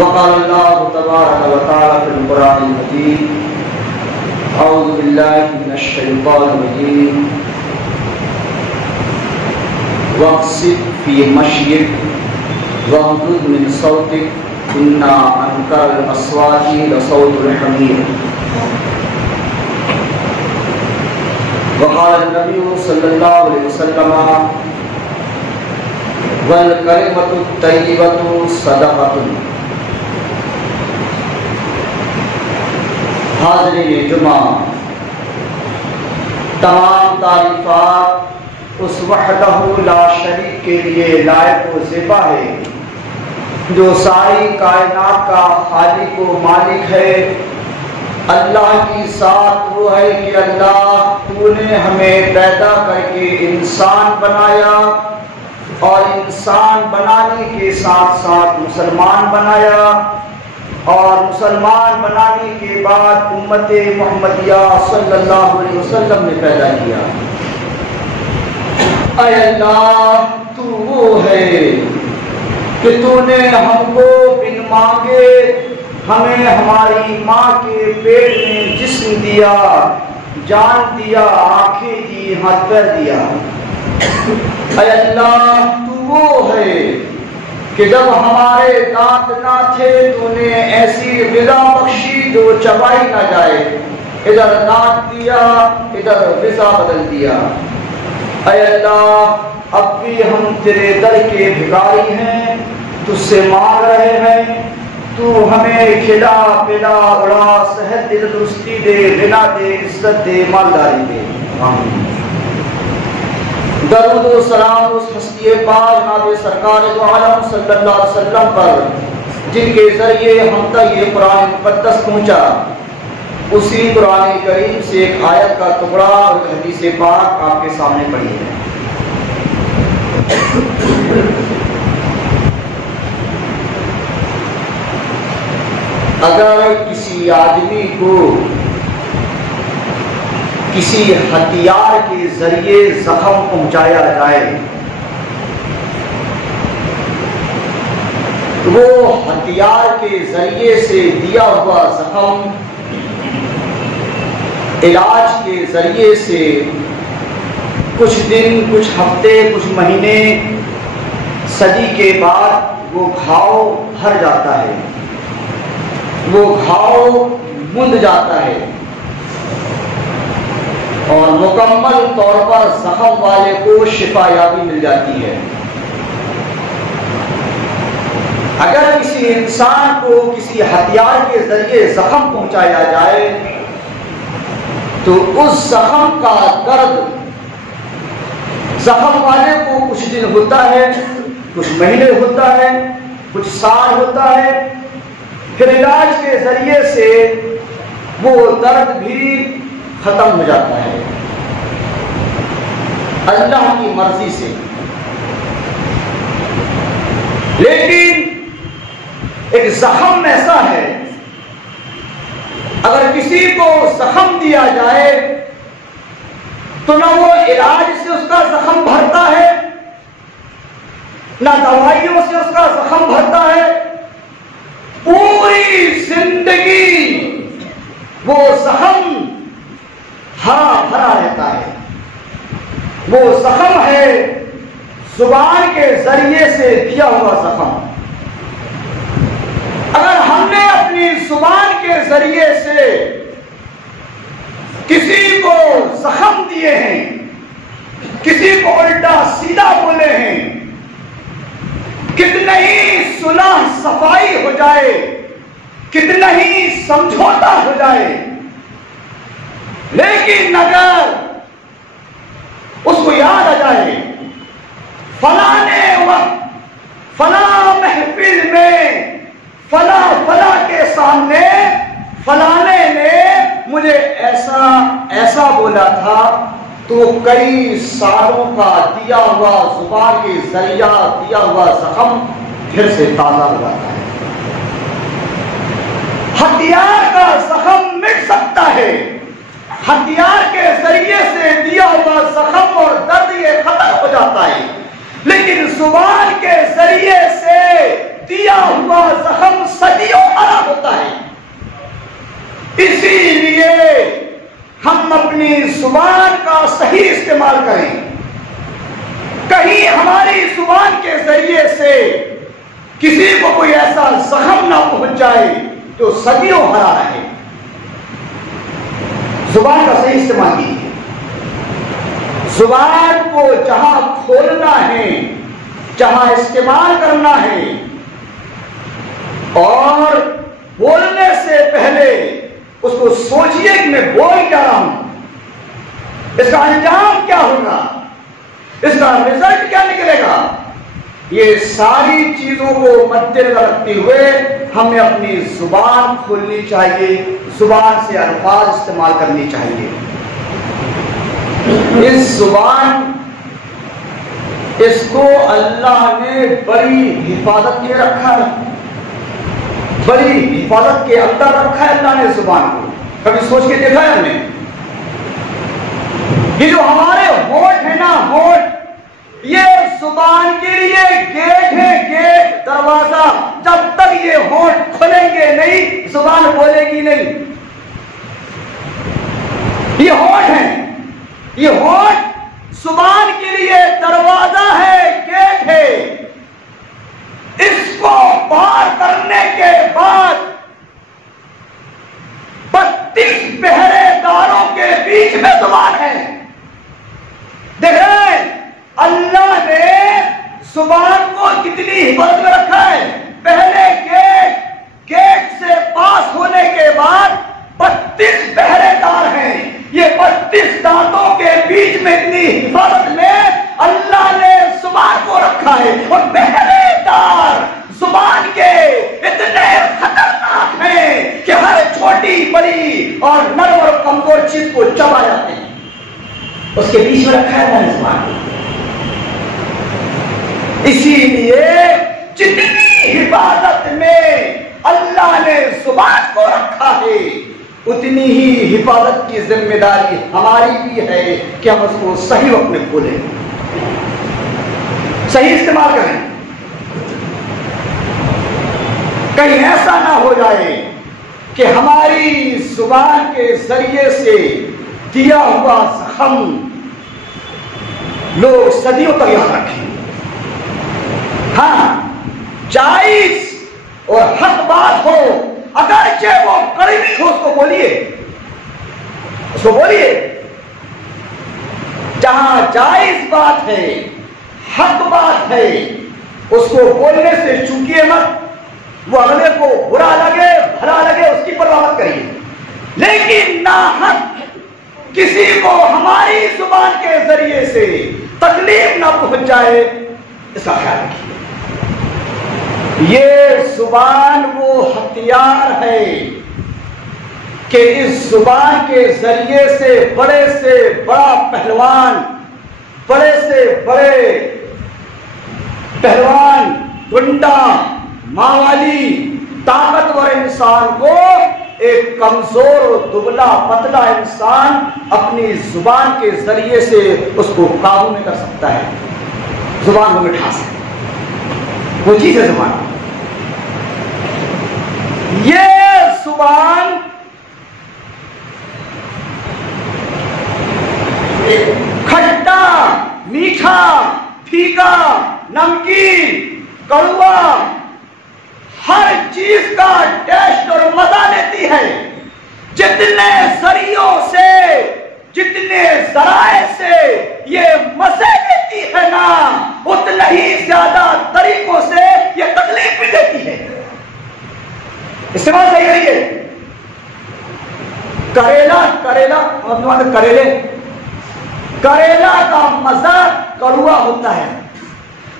وقال الله تبارك وتعالى في القرآن المجيد أعوذ بالله من الشيطان الرجيم واقصد في مشيك واغضض من صوتك إن أنكر الأصوات لصوت الحمير. وقال النبي صلى الله عليه وسلم والكلمة الطيبة صدقة. حاضرین جمعہ، تمام تعریفات اس وحدہ لا شریک کے لیے لائق و زیبا ہے جو ساری کائنات کا خالق و مالک ہے۔ اللہ کی ذات وہ ہے کہ اللہ تو نے ہمیں پیدا کر کے انسان بنایا اور انسان بنانے کے ساتھ ساتھ مسلمان بنایا اور مسلمان بنانے کے بعد امت محمدیہ صلی اللہ علیہ وسلم نے پیدا کیا۔ اے اللہ تو وہ ہے کہ تو نے ہم کو بن مانگے ہمیں ہماری ماں کے پیٹ میں جسم دیا، جان دیا، آنکھیں دی، ہاتھ پیر دیا۔ اے اللہ تو وہ ہے کہ جب ہمارے دانت نہ تھے تو نے ایسی غذا بخشی جو چبائی نہ جائے، ادھر دانت دیا ادھر غذا بدل دیا۔ اے اللہ اب بھی ہم تیرے در کے بھکاری ہیں، تجھ سے مانگ رہے ہیں، تو ہمیں کھلا پلا بڑا صحت دے، تندرستی دے، غنا دے، عزت دے، مالداری دے۔ آمین۔ درود و سلام اس ہستی پاک جناب سرکار دو عالم صلی اللہ علیہ وسلم پر جن کے ذریعے ہم تک یہ قرآن مقدس پہنچا۔ اسی قرآن کریم سے ایک آیت کا ٹکڑا اور حدیث پاک آپ کے سامنے پڑھی ہے۔ اگر کسی آدمی کو کسی ہتھیار کے ذریعے زخم پہنچایا جائے تو وہ ہتھیار کے ذریعے سے دیا ہوا زخم علاج کے ذریعے سے کچھ دن، کچھ ہفتے، کچھ مہینے، صدی کے بعد وہ گھاؤ بھر جاتا ہے، وہ گھاؤ مند جاتا ہے اور مکمل طور پر زخم والے کو شفا یابی مل جاتی ہے۔ اگر کسی انسان کو کسی ہتھیار کے ذریعے زخم پہنچایا جائے تو اس زخم کا درد زخم والے کو کچھ دن ہوتا ہے، کچھ مہینے ہوتا ہے، کچھ سال ہوتا ہے، پھر علاج کے ذریعے سے وہ درد بھی ختم ہو جاتا ہے اللہ کی مرضی سے۔ لیکن ایک زخم ایسا ہے، اگر کسی کو زخم دیا جائے تو نہ وہ علاج سے اس کا زخم بھرتا ہے، نہ دوائیوں سے اس کا زخم بھرتا ہے، پوری زندگی وہ زخم ہرا بھرا رہتا ہے۔ وہ زخم ہے زبان کے ذریعے سے دیا ہوا زخم۔ اگر ہم نے اپنی زبان کے ذریعے سے کسی کو زخم دیے ہیں، کسی کو الٹا سیدھا بولے ہیں، کتنا ہی صلح صفائی ہو جائے، کتنا ہی سمجھوتا ہو جائے، لیکن اگر اس کو یاد آ جائے فلانے وقت فلاں محفل میں فلاں کے سامنے فلانے نے مجھے ایسا بولا تھا، تو کئی سالوں کا دیا ہوا زبان کے ذریعہ دیا ہوا زخم پھر سے تازہ ہو جاتا ہے۔ ہتھیار کا زخم مٹ سکتا ہے، ہتھیار کے ذریعے سے دیا ہوا زخم اور درد یہ ختم ہو جاتا ہے، لیکن زبان کے ذریعے سے دیا ہوا زخم سج اپنی زبان کا صحیح استعمال کریں. کہیں ہماری زبان کے ذریعے سے کسی کو کوئی ایسا زخم نہ پہنچ جائے جو صدیوں ہرا رہے. زبان کا صحیح استعمال کیجیے. زبان کو جہاں کھولنا ہے، جہاں استعمال کرنا ہے، اور بولنے سے پہلے اس کو سوچئے کہ میں بول کیا رہا ہوں، اس کا انجام کیا ہوگا، اس کا رزلٹ کیا نکلے گا. یہ ساری چیزوں کو مد نظر رکھتے ہوئے ہمیں اپنی زبان کھولنی چاہیے، زبان سے الفاظ استعمال کرنی چاہیے. اس زبان، اس کو اللہ نے بڑی حفاظت کے رکھا ہے، بڑی حفاظت کے اندر رکھا ہے اللہ نے زبان کو. کبھی سوچ کے دیکھا ہے ہم نے؟ یہ جو ہمارے ہونٹ ہے نا، ہونٹ، یہ زبان کے لیے گیٹ ہے، گیٹ، دروازہ. جب تک یہ ہونٹ کھلیں گے نہیں، زبان بولے گی نہیں. یہ ہونٹ ہے، یہ ہونٹ زبان کے لیے دروازہ ہے، گیٹ ہے. اس کو پار کرنے کے بعد 32 پہرے داروں کے بیچ میں زبان ہے. دیکھ رہے ہیں اللہ نے زبان کو کتنی حفاظت میں رکھا ہے. پہلے گیٹ سے پاس ہونے کے بعد 32 پہرے دار ہیں. یہ 32 دانتوں کے بیچ میں اتنی حفاظت میں اللہ نے زبان کو رکھا ہے. اور پہرے دار زبان کے اتنے خطرناک ہیں کہ ہر چھوٹی بڑی اور نرم اور کمزور چیز کو چبا جاتے ہیں. اس کے بیچ میں رکھا ہے اللہ نے زبان کو. اسی لیے جتنی حفاظت میں اللہ نے زبان کو رکھا ہے، اتنی ہی حفاظت کی ذمہ داری ہماری بھی ہے کہ ہم اس کو صحیح وقت میں کھولیں، صحیح استعمال کریں. کہیں ایسا نہ ہو جائے کہ ہماری زبان کے ذریعے سے دیا ہوا زخم لوگ صدیوں تک یاد رکھیں. ہاں، جائز اور حق بات ہو، اگرچہ وہ کڑوی ہو، اس کو بولیے، اس کو بولیے. جہاں جائز بات ہے، حق بات ہے، اس کو بولنے سے چوکیے مت. وہ اگلے کو برا لگے بھلا لگے اس کی پرواہ مت کریے، لیکن ناحق کسی کو ہماری زبان کے ذریعے سے تکلیف نہ پہنچ جائے، اس کا خیال رکھیے. یہ زبان وہ ہتھیار ہے کہ اس زبان کے ذریعے سے بڑا پہلوان، بڑے سے بڑے پہلوان، گنڈا، ماوالی، طاقتور انسان کو ایک کمزور اور دبلا پتلا انسان اپنی زبان کے ذریعے سے اس کو قابو میں کر سکتا ہے. زبان کو مٹھا سکتا ہے، وہ چیز ہے زبان. یہ زبان کھٹا، میٹھا، پھیکا، نمکین، کڑوا، ہر چیز کا ٹیسٹ اور مزہ لیتی ہے. جتنے ذریعوں سے، جتنے ذرائع سے یہ مزے لیتی ہے نا، اتنا ہی زیادہ طریقوں سے یہ تکلیف بھی دیتی ہے. استعمال صحیح کریے. کریلا کا مزہ کڑوا ہوتا ہے،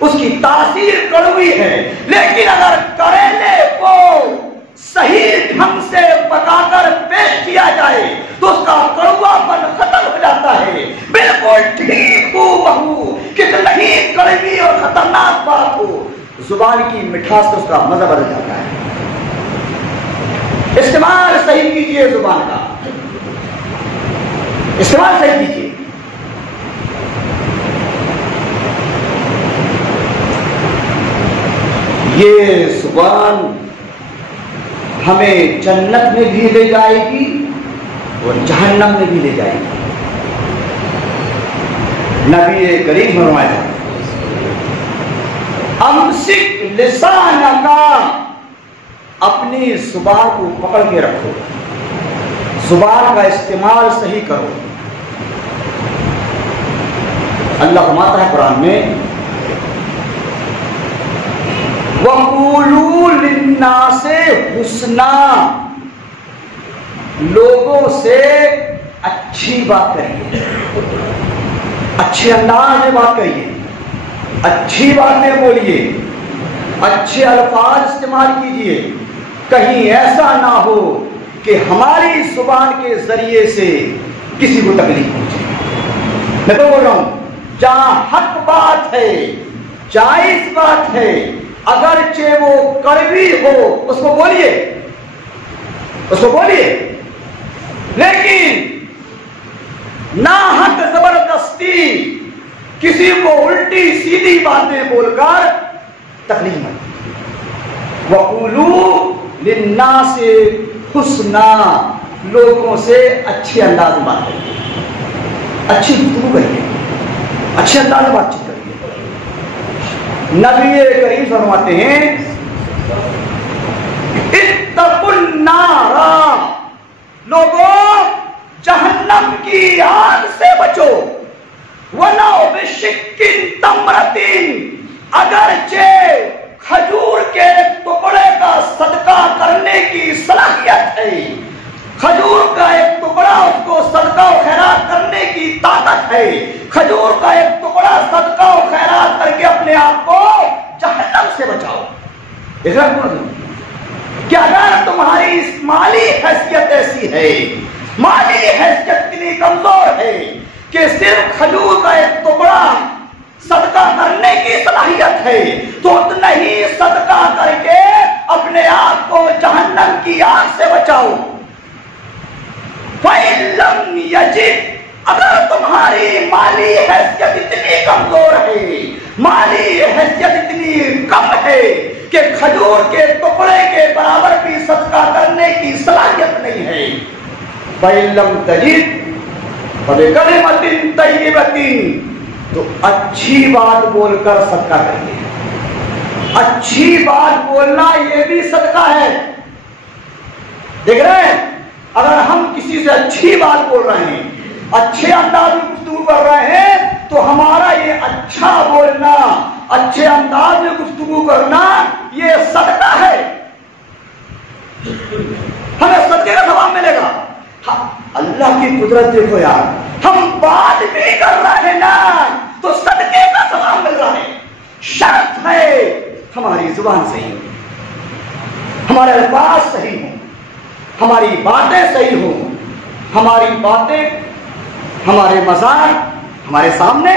اس کی تاثیر کڑوی ہے، لیکن اگر کریلے کو صحیح ڈھنگ سے پکا کر پیش کیا جائے تو اس کا کڑوا پن ختم ہو جاتا ہے. بالکل ٹھیک ہو بہو، کتنا ہی کڑوی اور خطرناک بات ہو، زبان کی مٹھاس سے اس کا مزہ بدل جاتا ہے. استعمال صحیح کیجیے، زبان کا استعمال صحیح کیجیے. یہ زبان ہمیں جنت میں بھی لے جائے گی اور جہنم میں بھی لے جائے گی. نبی کریم فرمایا امسک لسانک، اپنی زبان کو پکڑ کے رکھو، زبان کا استعمال صحیح کرو۔ اللہ فرماتا ہے قرآن میں وَقُولُوا لِلنَّاسِ حُسْنًا، لوگوں سے اچھی بات کہیے، اچھے انداز میں بات کہیے، اچھی باتیں بولیے، اچھے الفاظ استعمال کیجیے، کہیں ایسا نہ ہو کہ ہماری زبان کے ذریعے سے کسی کو تکلیف پہنچے۔ میں تو بول رہا ہوں جہاں حق بات ہے، جائز بات ہے، اگرچہ وہ کڑوی ہو اس کو بولیے، اس کو بولیے، لیکن ناحق زبردستی کسی کو الٹی سیدھی باتیں بول کر تکلیف مت۔ وَقُولُوا لِلنَّاسِ حُسْنًا، لوگوں سے اچھے انداز میں بات کریے، اچھی گفتگو کریے، اچھے انداز میں بات چیت کریے۔ نبی کریم فرماتے ہیں اتقوا النار، لوگوں جہنم کی آگ سے بچو، وَلَوْ بِشِقِّ تَمْرَةٍ، اگرچہ کھجور کے ٹکڑے کا صدقہ کرنے کی صلاحیت ہے، کھجور کا ایک ٹکڑا اس کو صدقہ و خیرات کرنے کی طاقت ہے، کھجور کا ایک ٹکڑا صدقہ و خیرات کر کے اپنے آپ کو جہنم سے بچاؤ۔ کہ اگر تمہاری مالی حیثیت ایسی ہے، مالی حیثیت اتنی کمزور ہے کہ صرف کھجور کا ایک ٹکڑا صدقہ کرنے کی صلاحیت ہے، تو اتنا ہی صدقہ کر کے اپنے آپ کو جہنم کی آگ سے بچاؤ۔ فَإِن لَّمْ يَجِدْ، اگر تمہاری مالی حیثیت اتنی کمزور ہے، مالی حیثیت اتنی کم ہے کہ کھجور کے ٹکڑے کے برابر بھی صدقہ کرنے کی صلاحیت نہیں ہے، فَإِن لَّمْ تَجِدْ فَبِكَلِمَةٍ طَيِّبَةٍ، تو اچھی بات بول کر صدقہ کریے۔ اچھی بات بولنا یہ بھی صدقہ ہے۔ دیکھ رہے ہیں، اگر ہم کسی سے اچھی بات بول رہے ہیں، اچھے انداز میں گفتگو کر رہے ہیں، تو ہمارا یہ اچھا بولنا، اچھے انداز میں گفتگو کرنا یہ صدقہ ہے، ہمیں صدقے کا ثواب ملے گا۔ اللہ کی قدرت دیکھو یار، ہم بات بھی کر رہے ہیں نا تو صدقے کا ثواب مل رہا ہے۔ شرط ہے ہماری زبان صحیح ہو، ہمارے الفاظ صحیح ہوں، ہماری باتیں صحیح ہوں، ہماری باتیں، ہمارے مذاق ہمارے سامنے،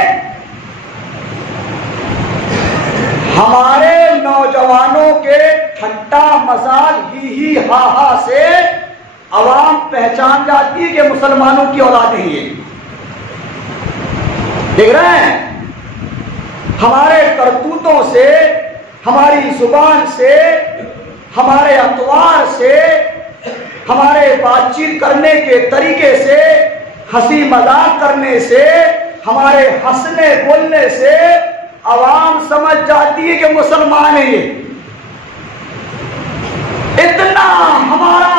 ہمارے نوجوانوں کے ٹھٹا مذاق ہی ہا ہا سے عوام پہچان جاتی ہے کہ مسلمانوں کی اولاد ہے یہ۔ دیکھ رہے ہیں، ہمارے کرتوتوں سے، ہماری زبان سے، ہمارے اطوار سے، ہمارے بات چیت کرنے کے طریقے سے، ہنسی مذاق کرنے سے، ہمارے ہنسنے بولنے سے عوام سمجھ جاتی ہے کہ مسلمان ہیں یہ۔ اتنا ہمارا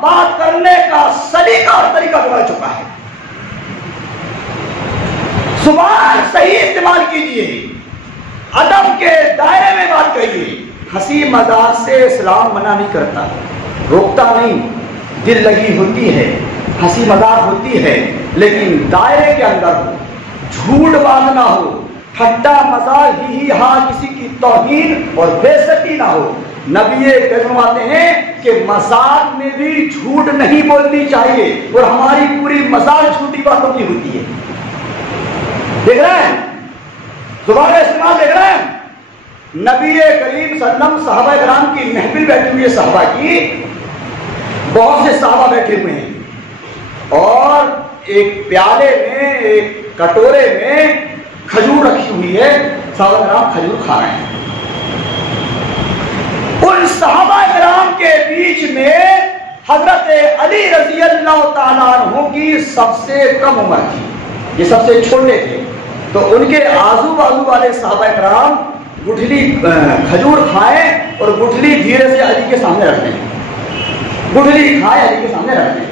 بات کرنے کا سلیقہ اور طریقہ بدل چکا ہے۔ زبان صحیح استعمال کیجیے، ادب کے دائرے میں بات کریے۔ ہنسی مذاق سے اسلام منع نہیں کرتا، روکتا نہیں، دل لگی ہوتی ہے، ہنسی مذاق ہوتی ہے، لیکن دائرے کے اندر ہو، جھوٹ بات نہ ہو، ٹھٹا مذاق ہی ہاں کسی کی توہین اور بے عزتی نہ ہو۔ نبی کریم آتے ہیں کہ مذاق میں بھی جھوٹ نہیں بولنی چاہیے، اور ہماری پوری مذاق جھوٹی باتوں کی ہوتی ہے۔ دیکھ رہے ہیں زبان کا استعمال، دیکھ رہے ہیں نبی کریم صلی اللہ علیہ وسلم صحابہ کرام کی محفل بیٹھی ہوئی ہے، صحابہ کی بہت سے صحابہ بیٹھے ہوئے ہیں، اور ایک پیالے میں، ایک کٹورے میں کھجور رکھی ہوئی ہے، صحابہ کرام کھجور کھا رہے ہیں۔ ان صحابہ کرام کے بیچ میں حضرت علی رضی اللہ تعالیٰ عنہ کی سب سے کم عمر تھی، یہ سب سے چھوٹے تھے، تو ان کے آزو بازو والے صحابہ کرام گٹھلی کھجور کھائیں اور گٹھلی دھیرے سے علی کے سامنے رکھ دیں، گٹھلی کھائے علی کے سامنے رکھ دیں،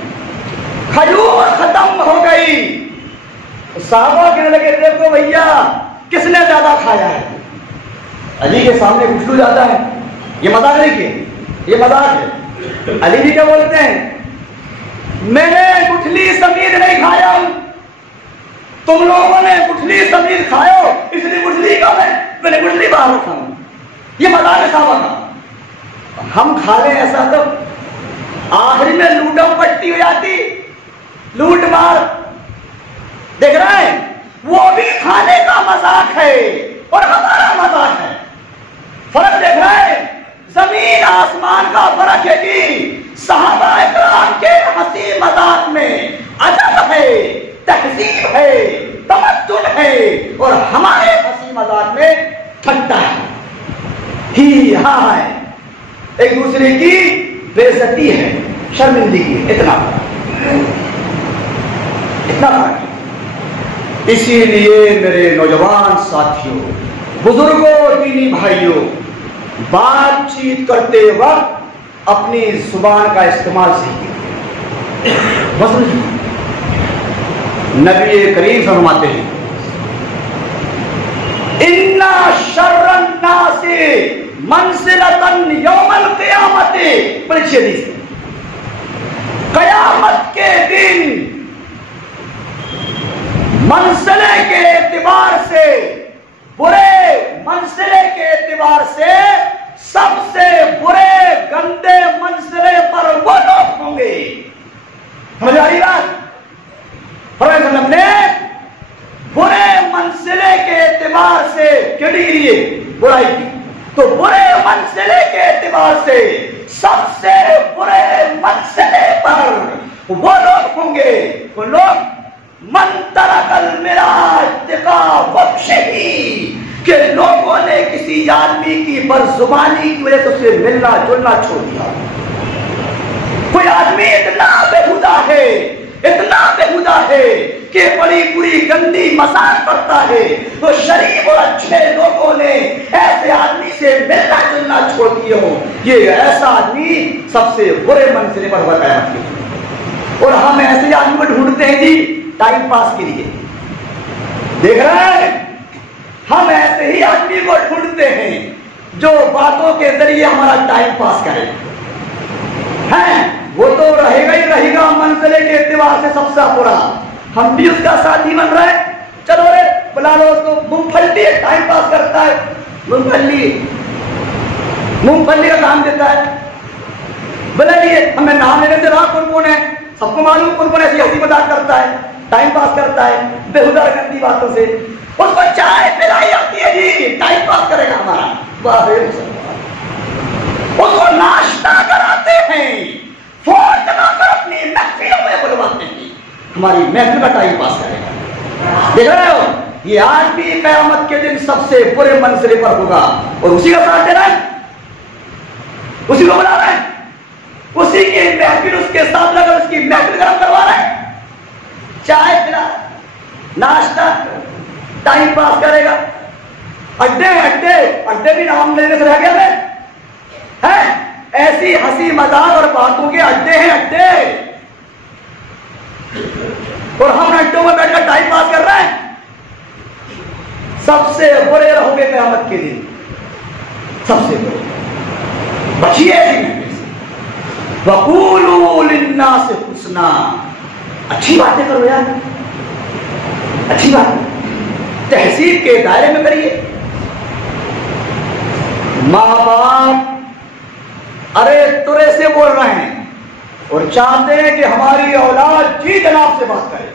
کھجور ختم ہو گئی، صحابہ کہنے لگے دیکھو بھیا کس نے زیادہ کھایا ہے، علی کے سامنے گٹھلو جاتا ہے، یہ مذاق نہیں کیا، یہ مذاق ہے۔ علی جی کیا بولتے ہیں، میں نے گٹھلی سمید نہیں کھایا ہوں، تم لوگوں نے گٹھلی سمید کھایا ہو اس لیے گٹھلی کا میں نے گٹھلی باہر رکھا ہوں، یہ مذاق ہے صحابہ کا۔ ہم کھا لیں ایسا تو آخری میں لوٹم پٹی ہو جاتی، لوٹ مار، دیکھ رہے ہیں وہ بھی کھانے کا مذاق ہے اور ہمارا مذاق ہے، فرق دیکھ رہے ہیں، زمین آسمان کا فرق ہے کہ صحابہ اکرام کے ہنسی مذاق میں ادب ہے، تہذیب ہے، تمدن ہے، اور ہمارے ہنسی مذاق میں ٹھٹا ہے، ہی ہاں ہے، ایک دوسرے کی بے عزتی ہے، شرمندگی ہے، اتنا فرق ہے۔ اسی لیے میرے نوجوان ساتھیوں، بزرگوں، دینی بھائیوں، بات چیت کرتے وقت اپنی زبان کا استعمال سیکھیے۔ نبی کریم فرماتے ہیں اِنَّ شَرَّ النَّاسِ مَنزِلَةً یوم القیامت، بڑی اچھی حدیث ہے، قیامت کے دن منزلے کے اعتبار سے، برے منزلے کے اعتبار سے سب سے برے گندے منزلے پر وہ لوگ ہوں گے، سمجھ آ رہی بات؟ پروفیسر صلی اللہ علیہ وسلم نے برے منزلے کے اعتبار سے کیوں ڈگری ہے برائی کی، تو برے منزلے کے اعتبار سے سب سے برے منزلے پر وہ لوگ ہوں گے، وہ لوگ من ترک المراء اتقاء فحشہ، کہ لوگوں نے کسی آدمی کی بدزبانی کی وجہ سے اسے ملنا جلنا چھوڑ دیا۔ کوئی آدمی اتنا بےہودہ ہے، اتنا بےہودہ ہے کہ بڑی بری گندی مذاق کرتا ہے، تو شریف اور اچھے لوگوں نے ایسے آدمی سے ملنا جلنا چھوڑ دیا ہو، یہ ایسا آدمی سب سے برے منزلے پر ہوا قیامت کے۔ اور ہم ایسے آدمی کو ڈھونڈتے ہیں جی ٹائم پاس کے لیے، دیکھ رہے ہیں ہم ایسے ہی آدمی کو ڈھونڈتے ہیں جو باتوں کے ذریعے ہمارا ٹائم پاس کرے، ہیں وہ تو رہے گا ہی رہے گا منزلے کے اعتبار سے سب سے برا، ہم بھی اس کا ساتھی بن رہے ہیں، چلو رے بلا لو اس کو، مونگ پھلی ٹائم پاس کرتا ہے، مونگ پھلی کا کام دیتا ہے، بلا لیے ہمیں نام لینے سے رہا کون کون ہے، سب کو معلوم کون کون ایسی ہنسی مذاق کرتا ہے، ٹائم پاس کرتا ہے بےہودہ گندی باتوں سے، اس کو چائے پلائی آتی ہے جی ٹائم پاس کرے گا ہمارا، اس کو ناشتہ کراتے ہیں، فون لگا کر اپنی محفلوں میں بلواتے ہیں، ہماری محفل کا ٹائم پاس کرے گا، دیکھ رہے ہو یہ آج بھی قیامت کے دن سب سے برے منزلے پر ہوگا، اور اسی کا ساتھ دے رہا ہے، اسی کو بلا رہا ہے، اسی کی محفل اس کے ساتھ لگا اس کی محفل گرم کروا رہا ہے، چائے پلا ناشتہ ٹائم پاس کرے گا، اڈے بھی نام لینے سے رہ گیا ہے، ایسی ہنسی مذاق اور باتوں کے اڈے ہیں اڈے، اور ہم اڈوں میں بیٹھ کر ٹائم پاس کر رہے ہیں، سب سے برے رہو گے قیامت کے دن، سب سے برے، بچیے ایسی محفل سے، وَقُولُوا لِلنَّاسِ حُسْنًا، اچھی باتیں کرو یار، اچھی بات تہذیب کے دائرے میں کریے، ماں باپ ارے ترے سے بول رہے ہیں اور چاہتے ہیں کہ ہماری اولاد جی جناب سے بات کرے،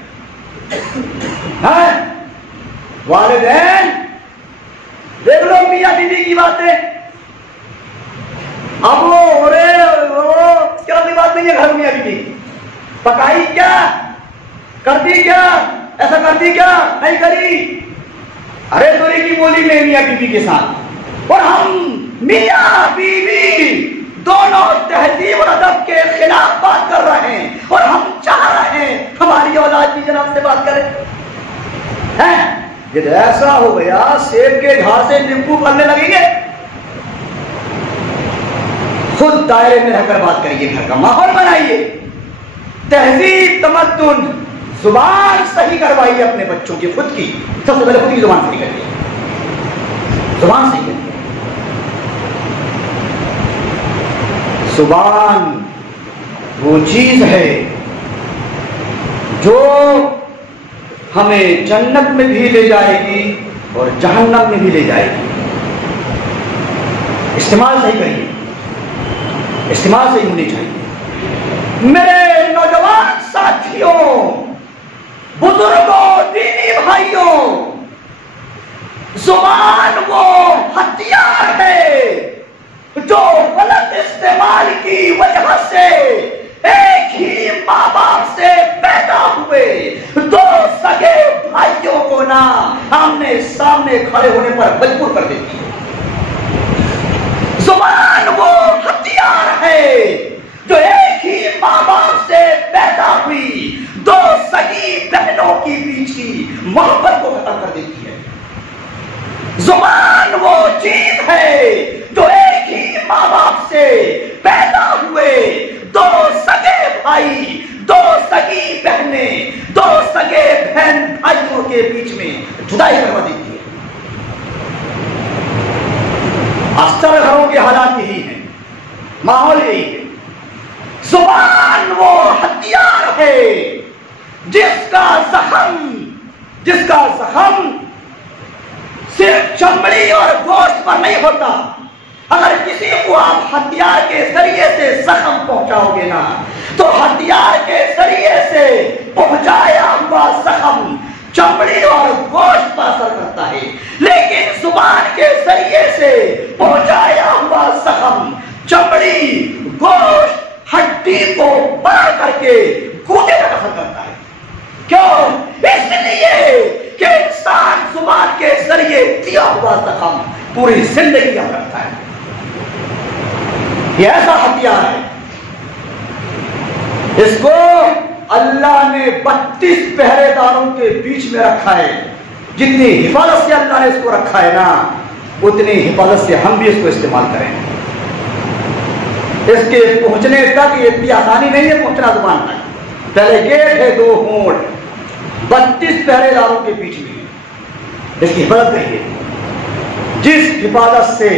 والدین دیکھ لو میاں بیوی کی باتیں، اب وہ کیا بات نہیں ہے گھر میاں بیوی، پکائی کیا کرتی، کیا ایسا کرتی، کیا نہیں کری، ارے توری کی بولی میں میاں بیوی کے ساتھ، اور ہم میاں بیوی دونوں تہذیب اور ادب کے خلاف بات کر رہے ہیں، اور ہم چاہ رہے ہیں ہماری اولاد بھی جناب سے بات کرے، یہ تو ایسا ہو گیا سیب کے جھاڑ سے نیمبو پھلنے لگیں گے. خود دائرے میں رہ کر بات کریے، گھر کا ماحول بنائیے، تہذیب تمدن زبان صحیح کروائیے اپنے بچوں کی، خود کی سب سے پہلے خود کی زبان صحیح کریے، زبان صحیح کریے. زبان وہ چیز ہے جو ہمیں جنت میں بھی لے جائے گی اور جہنم میں بھی لے جائے گی. استعمال صحیح کریے، استعمال صحیح ہونی چاہیے. میرے نوجوان ساتھیوں، بزرگوں، دینی بھائیوں، زبان وہ ہتھیار ہے جو غلط استعمال کی وجہ سے ایک ہی ماں باپ سے پیدا ہوئے دو سگے بھائیوں کو نہ آمنے سامنے کھڑے ہونے پر مجبور کر دیتی ہے. زبان وہ ہتھیار ہے جو ایک ہی ماں باپ سے پیدا ہوئی دو سگی بہنوں کی بیچ کی محبت کو ختم کر دیتی ہے. زبان وہ چیز ہے جو ایک ہی ماں باپ سے پیدا ہوئے دو سگے بھائی، دو سگی بہنیں، دو سگے بہن بھائیوں کے بیچ میں جدائی کروا دیتی ہے. اکثر گھروں کے حالات یہی ہیں، ماحول یہی ہے. زبان وہ ہتھیار ہے جس کا زخم صرف چمڑی اور گوشت پر نہیں ہوتا. اگر کسی کو آپ ہتھیار کے ذریعے سے زخم پہنچاؤ گے نا تو ہتھیار کے ذریعے سے پہنچایا ہوا زخم چمڑی اور گوشت پر اثر کرتا ہے، لیکن زبان کے ذریعے سے پہنچایا ہوا زخم چمڑی، گوشت، ہڈی کو بڑا کر کے گوٹے تک اثر کرتا ہے. کیوں؟ اس لیے کہ انسان زبان کے ذریعے دیا ہوا زخم پوری زندگی یاد رکھتا ہے. یہ ایسا ہتھیار ہے، اس کو اللہ نے 32 پہرے داروں کے بیچ میں رکھا ہے. جتنی حفاظت سے اللہ نے اس کو رکھا ہے نا اتنی حفاظت سے ہم بھی اس کو استعمال کریں. اس کے پہنچنے تک یہ اتنی آسانی نہیں ہے پہنچنا زبان تک. پہلے گیٹ ہے 2 ہونٹ 32 پہرے داروں کے بیچ میں. اس کی حفاظت کریے. جس حفاظت سے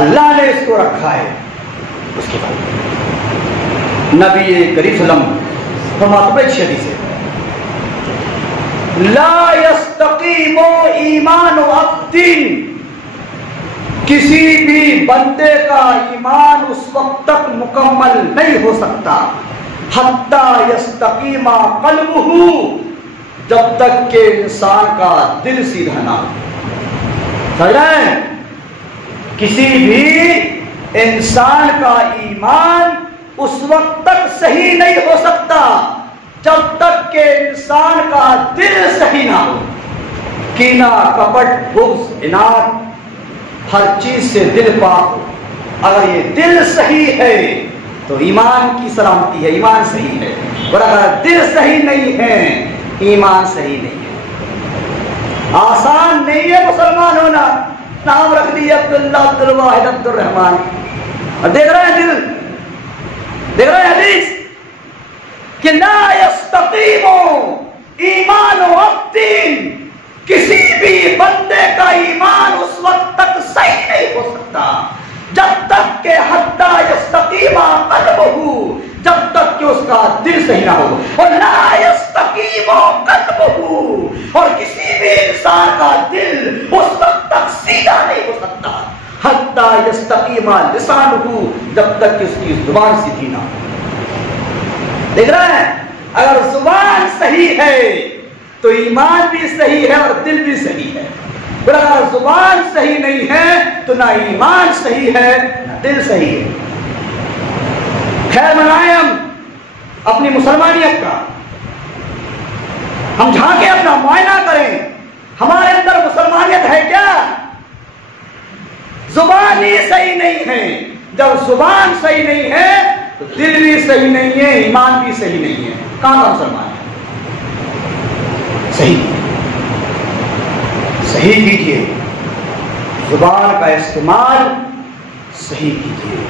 اللہ نے اس کو رکھا ہے اس کے بعد نبی کریم صلی اللہ علیہ وسلم فرماتے ہیں حدیث ہے لا یستقیم ایمان عبد، کسی بھی بندے کا ایمان اس وقت تک مکمل نہیں ہو سکتا حتی یستقیم قلبہ، جب تک کہ انسان کا دل سیدھا نہ ہو. سمجھ رہے ہیں؟ کسی بھی انسان کا ایمان اس وقت تک صحیح نہیں ہو سکتا جب تک کہ انسان کا دل صحیح نہ ہو. کینہ، کپٹ، بغض، عناد، ہر چیز سے دل پاک ہو. اگر یہ دل صحیح ہے تو ایمان کی سلامتی ہے، ایمان صحیح ہے. اور اگر دل صحیح نہیں ہے ایمان صحیح نہیں ہے. آسان نہیں ہے مسلمان ہونا. نام رکھ دیے عبداللہ، عبدالواحد، عبدالرحمان، اور دیکھ رہے ہیں دل، دیکھ رہے ہیں حدیث کہ لا یستقیم ایمان عبد، کسی بھی بندے کا ایمان اس وقت تک صحیح نہیں ہو سکتا جب تک کہ حتی یستقیم قلبہ، جب تک کہ اس کا دل صحیح نہ ہو. اور لا یستقیم قلبہ، اور کسی بھی انسان کا دل اس وقت تک سیدھا نہیں ہو سکتا حتی یستقیم لسانہ، جب تک کہ اس کی زبان سیدھی نہ ہو. دیکھ رہے ہیں؟ اگر زبان صحیح ہے تو ایمان بھی صحیح ہے اور دل بھی صحیح ہے. اور اگر زبان صحیح نہیں ہے تو نہ ایمان صحیح ہے نہ دل صحیح ہے. خیر منائیں ہم اپنی مسلمانیت کا، ہم جھانکیں، اپنا معائنہ کریں ہمارے اندر مسلمانیت ہے کیا. زبان ہی صحیح نہیں ہے. جب زبان صحیح نہیں ہے تو دل بھی صحیح نہیں ہے، ایمان بھی صحیح نہیں ہے. کہاں کا مسلمان ہے؟ صحیح. صحیح کیجیے، زبان کا استعمال صحیح کیجیے۔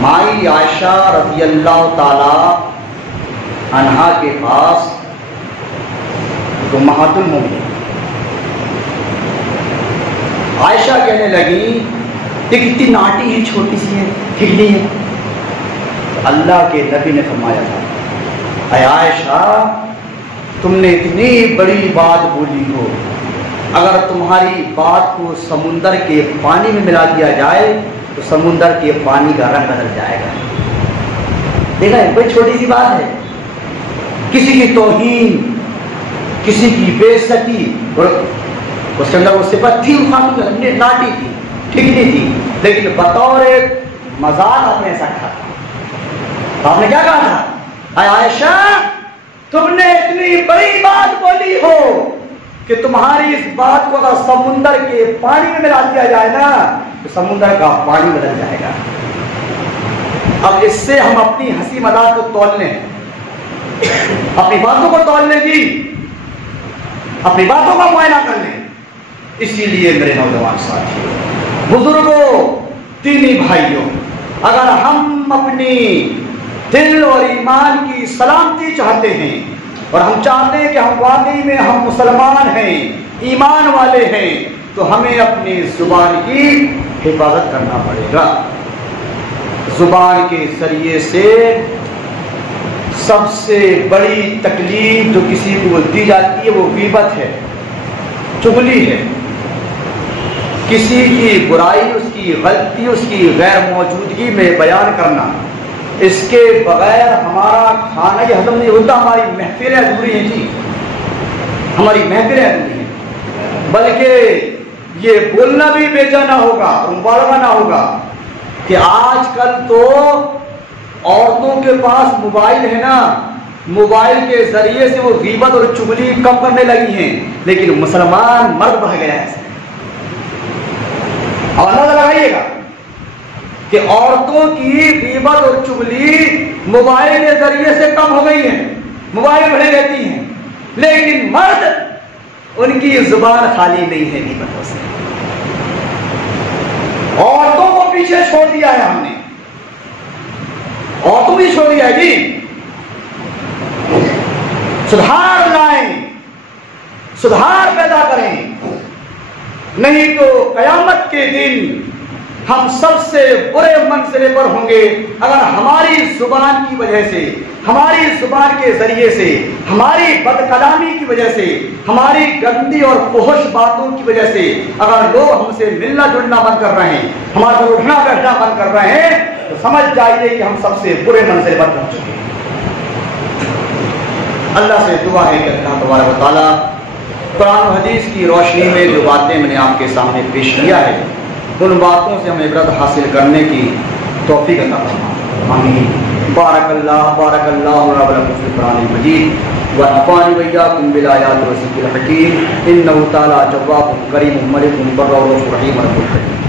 مائی عائشہ رضی اللہ تعالی عنہا کے پاس امہات المومنین عائشہ کہنے لگی یہ کتنی ناٹی ہے، چھوٹی سی ہے، ٹھگنی ہے۔ اللہ کے نبی نے فرمایا تھا اے عائشہ تم نے اتنی بڑی بات بولی ہو، اگر تمہاری بات کو سمندر کے پانی میں ملا دیا جائے تو سمندر کے پانی کا رنگ بدل جائے گا۔ دیکھا ہے کوئی چھوٹی سی بات ہے، کسی کی توہین، کسی کی بے عزتی، اور اس کے اندر وہ صفت تھی، ناٹی تھی، ٹھگنی تھی، لیکن بطور مذاق آپ نے ایسا کہا تھا۔ آپ نے کیا کہا تھا؟ اے عائشہ تم نے اتنی بڑی بات بولی ہو کہ تمہاری اس بات کو اگر سمندر کے پانی میں ملا دیا جائے نا تو سمندر کا پانی بدل جائے گا۔ اب اس سے ہم اپنی ہنسی مذاق کو تول لیں، اپنی باتوں کو تول لیں، جی اپنی باتوں کا معائنہ کر لیں۔ اسی لیے میرے نوجوان ساتھیوں، بزرگوں، دینی بھائیوں، اگر ہم اپنی دل اور ایمان کی سلامتی چاہتے ہیں اور ہم چاہتے ہیں کہ ہم واقعی میں ہم مسلمان ہیں، ایمان والے ہیں، تو ہمیں اپنی زبان کی حفاظت کرنا پڑے گا۔ زبان کے ذریعے سے سب سے بڑی تکلیف جو کسی کو دی جاتی ہے وہ غیبت ہے، چغلی ہے، کسی کی برائی، اس کی غلطی، اس کی غیر موجودگی میں بیان کرنا۔ اس کے بغیر ہمارا کھانا ہی ہضم نہیں ہوتا، ہماری محفلیں ادھوری ہیں جی، ہماری محفلیں ادھوری ہیں۔ بلکہ یہ بولنا بھی بے جانا ہوگا اور مبالغہ نہ ہوگا کہ آج کل تو عورتوں کے پاس موبائل ہے نا، موبائل کے ذریعے سے وہ غیبت اور چغلی کم کرنے لگی ہیں، لیکن مسلمان مرد بڑھ گیا ہے۔ اور اندازہ لگائیے گا کہ عورتوں کی غیبت اور چغلی موبائل کے ذریعے سے کم ہو گئی ہیں، موبائل بڑھے رہتی ہیں، لیکن مرد ان کی زبان خالی نہیں ہے غیبتوں سے۔ عورتوں کو پیچھے چھوڑ دیا ہے ہم نے، عورتوں بھی چھوڑ دیا ہے جی۔ سدھار لائیں، سدھار پیدا کریں، نہیں تو قیامت کے دن ہم سب سے برے منزلے پر ہوں گے اگر ہماری زبان کی وجہ سے، ہماری زبان کے ذریعے سے، ہماری بد کلامی کی وجہ سے، ہماری گندی اور فحش باتوں کی وجہ سے اگر لوگ ہم سے ملنا جلنا بند کر رہے ہیں، ہمارا اٹھنا بیٹھنا بند کر رہے ہیں، تو سمجھ جائیے کہ ہم سب سے برے منزل پر پہنچ چکے ہیں۔ اللہ سے دعا ہے کہ اللہ تبارک و تعالیٰ قرآن و حدیث کی روشنی میں جو باتیں میں نے آپ کے سامنے پیش کیا ہے ان باتوں سے ہمیں عبرت حاصل کرنے کی توفیق عطا فرمائے، آمین۔ بارک اللہ رب العالمین فی القرآن المجید ونفعني وإياكم بالآيات والذکر الحکیم، انہ تعالی جواد کریم ملک بر رؤوف رحیم رب العالمین۔